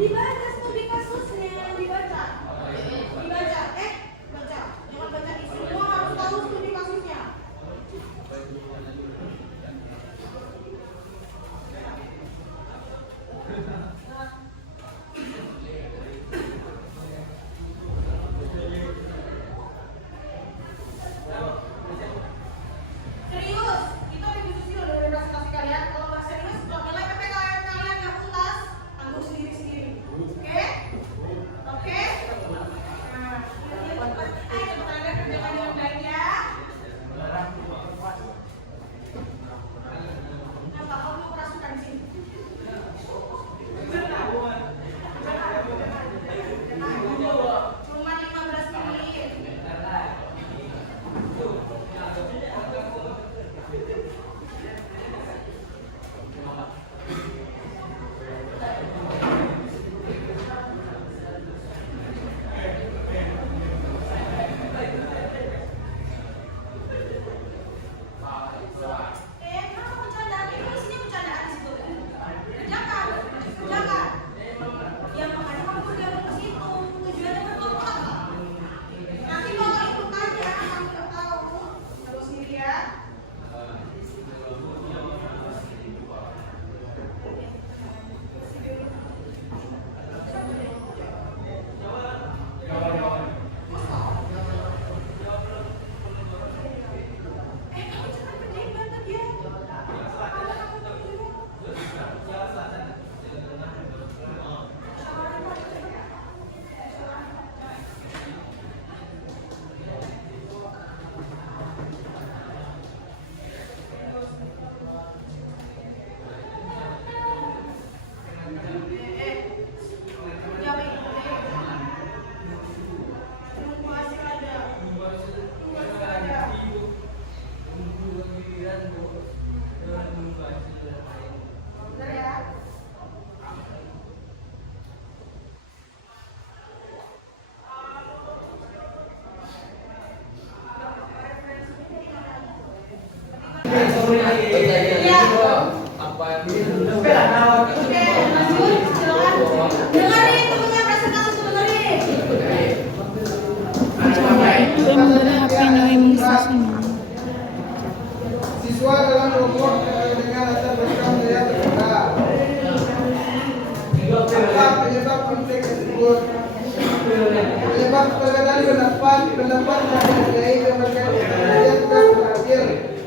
Dibaca studi kasusnya, dibaca. Baca. Jangan baca semua, harus tahu studi kasusnya. Siswa dalam kelompok dengan latar belakang budaya berbeda. Penyebab konflik tersebut. Penyebab perbedaan pendapat yang dihargai berbagai terakhir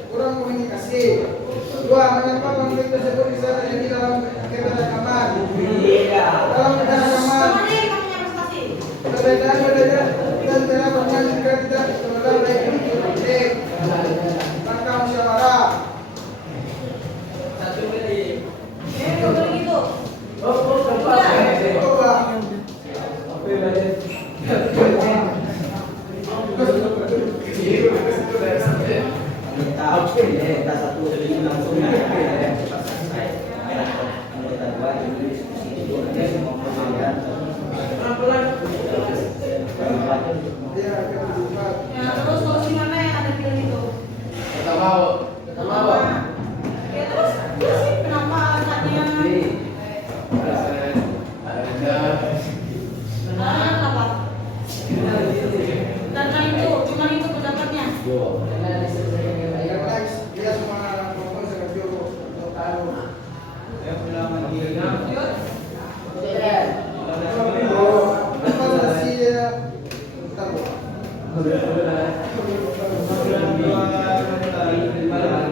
kurang komunikasi. Dua, mengapa konflik tersebut bisa terjadi dalam keberagaman? Dalam keberagaman, perbedaan budaya dan cara bermain juga tidak terlalu baik untuk konflik. Langkah musyawarah. Terus solusi mana yang ada film itu? Ya terus sih kenapa saatnya? Kenapa? Karena itu cuma itu pendapatnya. Dia cuma ngomong seperti itu tahu.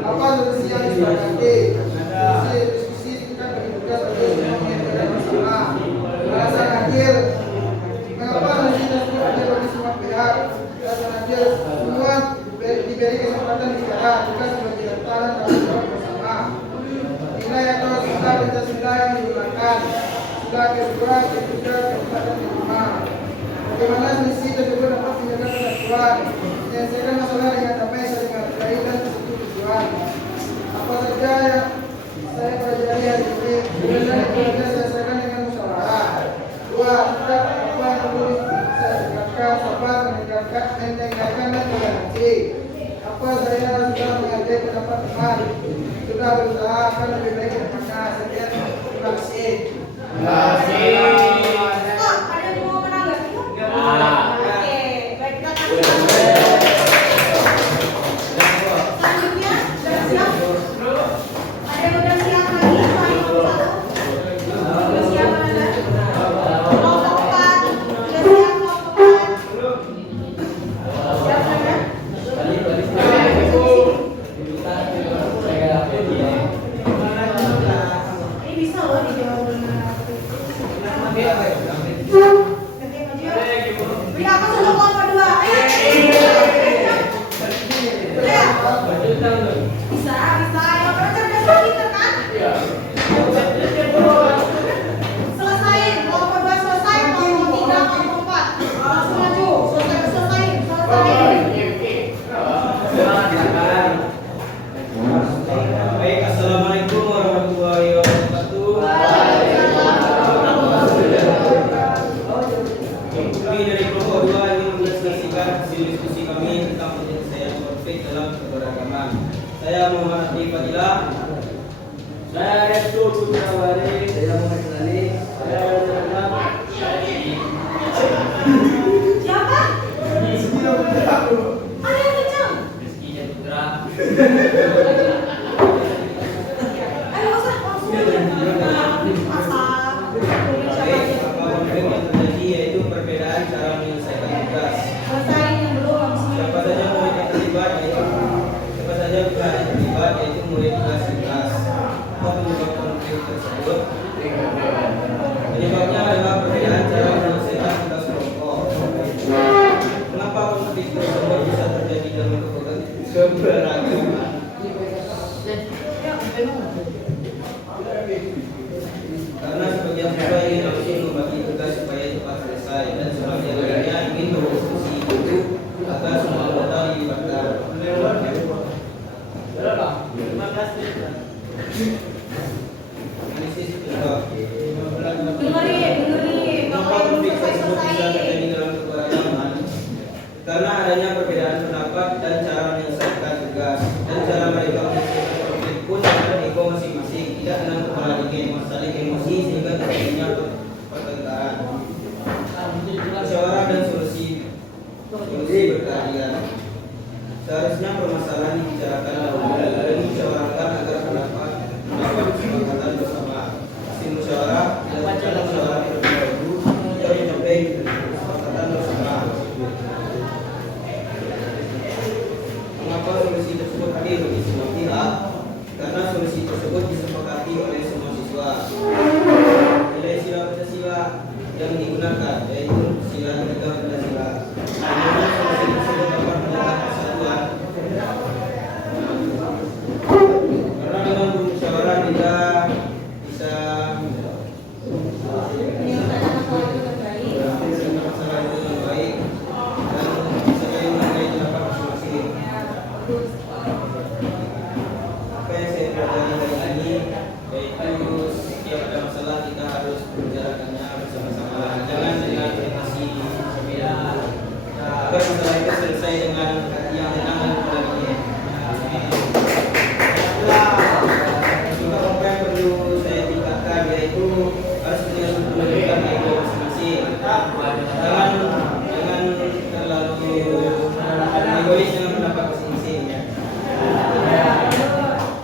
Apa solusi yang disepakati? Diskusi kita bagi tugas untuk menyelesaikan masalah. Alasan adil. Mengapa solusi tersebut adil bagi semua pihak? Alasan adil, semua diberi kesempatan bicara, tugas sebagai lantaran dalam jawab bersama. Nilai atau skala Pancasila yang digunakan. Skala kedua, ketiga, keempat, dan kelima. Bagaimana misi tersebut dapat menjaga persatuan, menyelesaikan masalah dengan damai, saling menghargai dan bersatu tujuan. Apa saja yang saya pelajari hari ini, kemudian saya selesaikan dengan musyawarah. Dua, tetap apa yang perlu saya tingkatkan, sabar, meningkatkan dan toleransi. Apa saya sudah menghargai pendapat teman, sudah berusaha akan lebih baik ke depannya. Sekian, terima kasih. Saya Muhammad Adi Fadilah. Saya Restu Putrawari. Saya Muhammad Lani. Saya Muhammad. Siapa? Ada yang kencang. Rizky Putra. Ayo usah langsung aja. Asal. Baik, apa konflik yang terjadi yaitu perbedaan cara menyelesaikan tugas. Selesai yang belum. Siapa saja murid yang terlibat yaitu murid kelas. Apa penyebab konflik tersebut? Penyebabnya adalah perbedaan cara menyelesaikan tugas kelompok. Kenapa konflik tersebut bisa terjadi dalam keberagaman? Karena sebagian siswa ingin langsung membagi tugas supaya cepat selesai dan sebagian lainnya ingin berdiskusi itu agar semua anggota dilibatkan. Analisis contoh. Dengerin. Kenapa konflik tersebut bisa terjadi dalam keberagaman? Karena adanya perbedaan pendapat dan cara menyelesaikan tugas dan cara mereka menyelesaikan konflik pun dengan ego masing-masing, tidak dengan kepala dingin, saling emosi sehingga terjadinya pertengkaran. Musyawarah dan solusi berkeadilan. Seharusnya permasalahan dibicarakan dahulu dan dimusyawarahkan agar mendapat kesepakatan bersama. Hasil musyawarah dilakukan musyawarah terlebih dahulu baru mencapai kesepakatan bersama. Mengapa solusi tersebut adil bagi semua pihak? Karena solusi tersebut disepakati oleh semua siswa. Nilai sila Pancasila yang digunakan yaitu sila 3 Pancasila. Kemudian solusi tersebut dapat mendatang persatuan. Karena dengan bermusyawarah kita bisa menyelesaikan masalah itu dengan baik dan bisa menghargai pendapat masing-masing. Apa yang saya pelajari hari ini yaitu setiap ada masalah kita harus membicarakannya bersama-sama, jangan dengan emosi berbeda. Agar masalah itu selesai dengan hati yang tenang dan pada dingin. Juga apa yang perlu saya tingkatkan yaitu harus menunjukkan ego masing-masing. Jangan terlalu egois dengan pendapat masing-masing. Ya.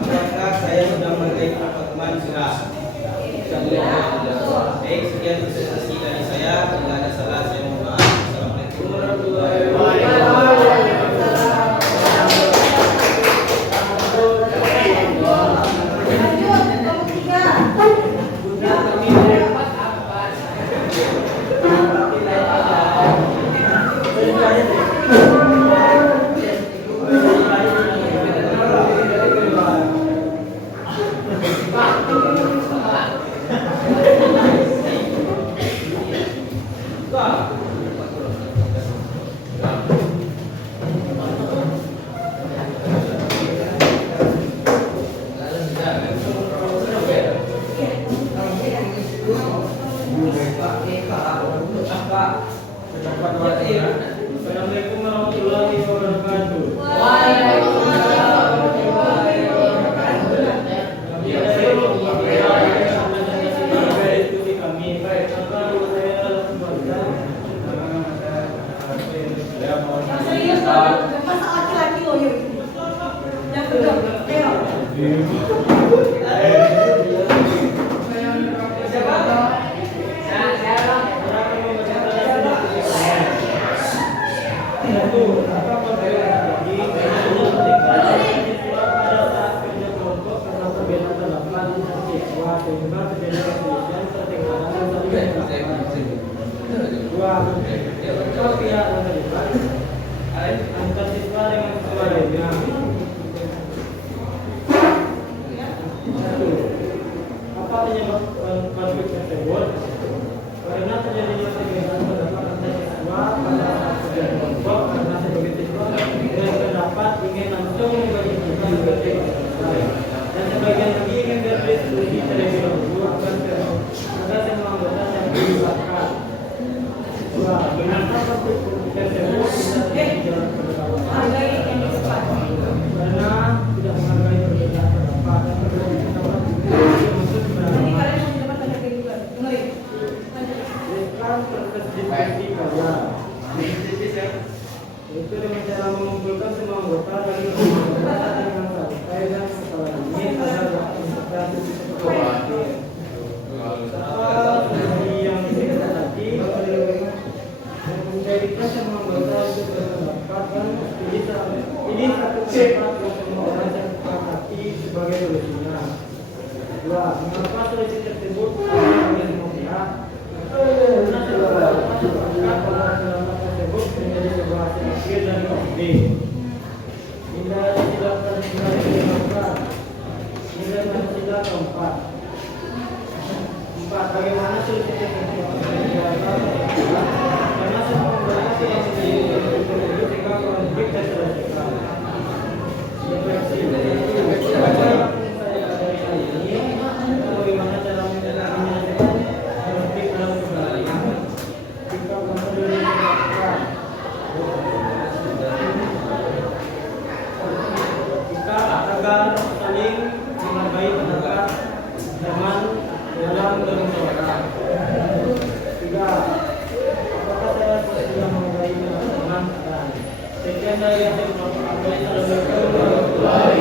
Apakah saya sudah menghargai pendapat teman? Sudah. Baik, sekian presentasi dari saya. Bila ada salah saya mohon maaf. Assalamualaikum warahmatullahi wabarakatuh. Assalamualaikum warahmatullahi wabarakatuh. Ikuti kami. Serius loh, masa laki-laki loh yuk. Yang kedua, ayo. Antar siswa dengan siswa lainnya. Satu, apa penyebab konflik tersebut? Karena terjadinya perbedaan pendapat antar siswa pada saat kerja kelompok karena sebagai siswa dengan pendapat ingin langsung membagikan berbagai dan sebagian lagi ingin berdiskusi terlebih dahulu agar semua anggota yang dilibatkan. Dua, benarkah konflik tersebut bisa berjalan Hargai yang di depan. karena tidak menghargai perbedaan pendapat dan perbedaan pendapat itu maksud Jadi kalian mau di depan tanda juga. Dengerin. Bukan berdiskusi kalian itu dengan cara mengumpulkan semua anggota dari berbicara dengan santai dan kepala dingin agar dapat mencapai kesepakatan. Seperti yang disebutkan tadi, dan menjadikan semua anggota untuk berpendapat dan pilih satu pendapat yang semua orang sepakati sebagai solusinya. Dua, mengapa solusi tersebut bagi semua pihak? Karena sebuah sepakat bahwa pendapat tersebut menjadi sebuah hasil akhir dari konflik. Hingga tidak terjadi dilakukan. Hingga tidak keempat. Empat, bagaimana solusi tersebut dilakukan? Karena semua anggota yang menjadi tersebut sehingga konflik terselesaikan. Refleksi. Bagaimana cara menyelesaikan konflik dalam kebenaran? Jika prosedur yang dilakukan, jika agar saling menghargai pendapat teman dalam bermusyawarah. Tiga, apakah saya sudah menghargai pendapat Assalamualaikum warahmatullahi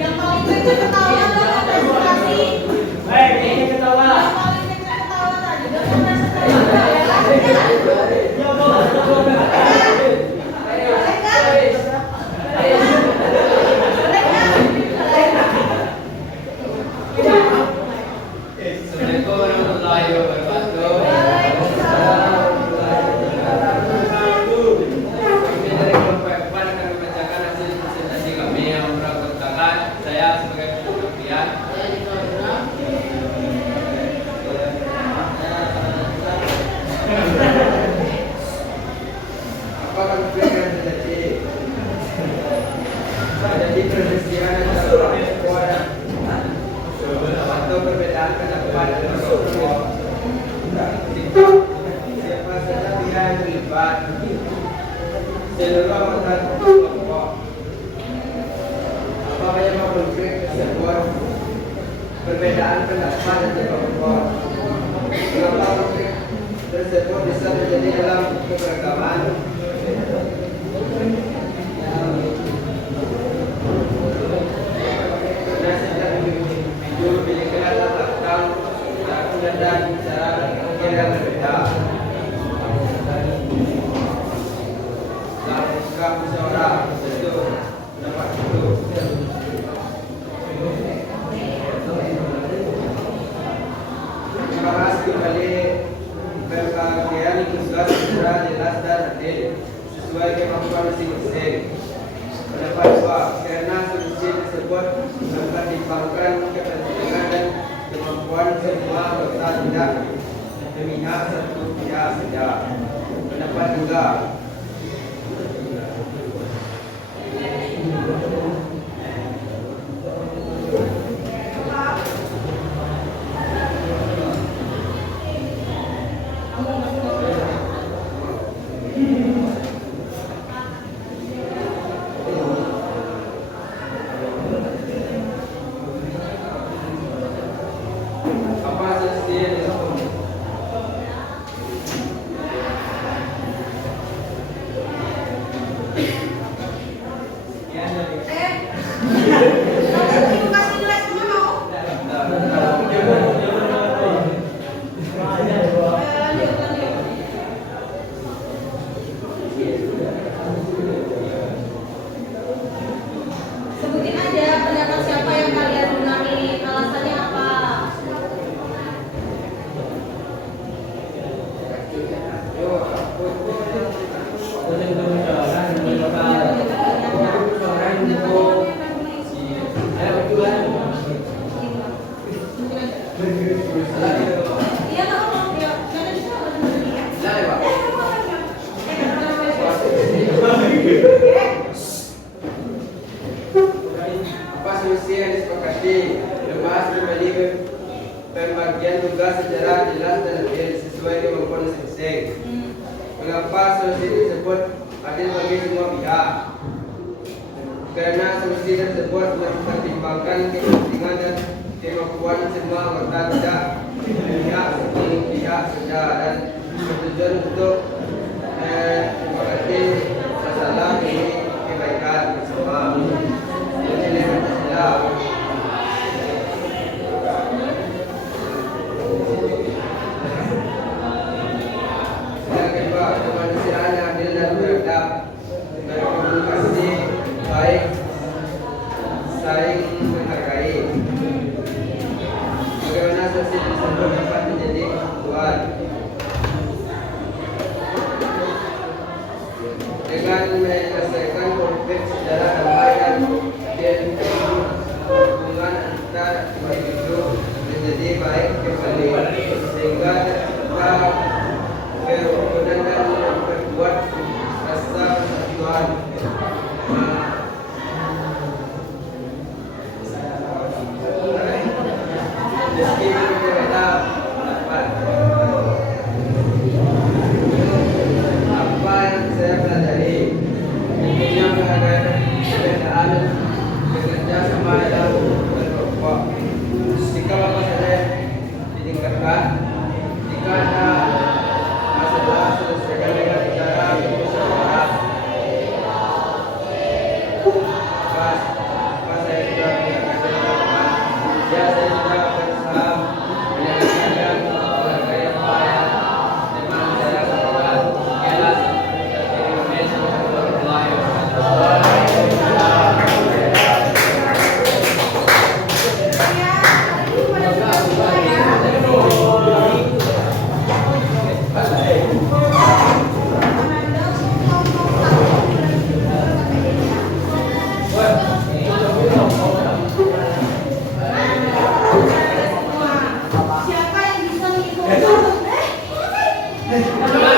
Yang paling kenceng ketawa dong yang presentasi. Baik, ini ketawa. Yang paling kenceng ketawa tadi dong yang presentasi. Ya Allah, Assalamualaikum warahmatullahi wabarakatuh. Kami dari kelompok F1 kami bacakan hasil presentasi kami yang beranggotakan saya sebagai penelitian. Apa konflik yang terjadi? Jadi perbedaan antara orang atau perbedaan pendapat siapa saja pihak yang terlibat seluruh anggota kelompok. Apa yang konflik tersebut? Perbedaan pendapat dan kelompok. Kenapa konflik tersebut bisa terjadi dalam keberagaman? Karena setiap individu memiliki latar belakang, cara dan cara berpikir yang berbeda. Dalam sikap musyawarah tentu pendapat itu. Dibahas kembali pembagian tugas secara jelas dan adil sesuai kemampuan masing-masing. Pendapat dua, karena solusi tersebut mempertimbangkan kepentingan dan kemampuan semua anggota tidak memihak satu pihak saja. Pendapat tiga, apa solusi yang dilakukan? Ibu kasih nilai semua mau? Lanjut. Sebutin aja pendapat siapa yang kalian benahi, alasannya apa? Iya nggak apa-apa, ya. Nggak ada bisa, nggak ada bisa. Silahkan, Pak. Apa solusi yang disepakati? Lepas kembali pembagian tugas secara jelas dan adil sesuai kemampuan masing-masing. Mengapa solusi tersebut adil bagi semua pihak? Karena solusi tersebut mempertimbangkan kepentingan dan kemampuan semua anggota tidak pihak satu pihak saja dan bertujuan untuk mengatasi masalah demi kebaikan bersama. Nilai Pancasila. Yang kedua, kemanusiaan yang adil dan beradab, berkomunikasi baik, saling menghargai. Bagaimana solusi tersebut dapat menjadi kesatuan? Dengan menyelesaikan konflik secara damai dan hubungan antar individu menjadi baik kembali sehingga tercipta kerukunan dan memperkuat rasa persatuan. Meski berbeda pendapat, Amin.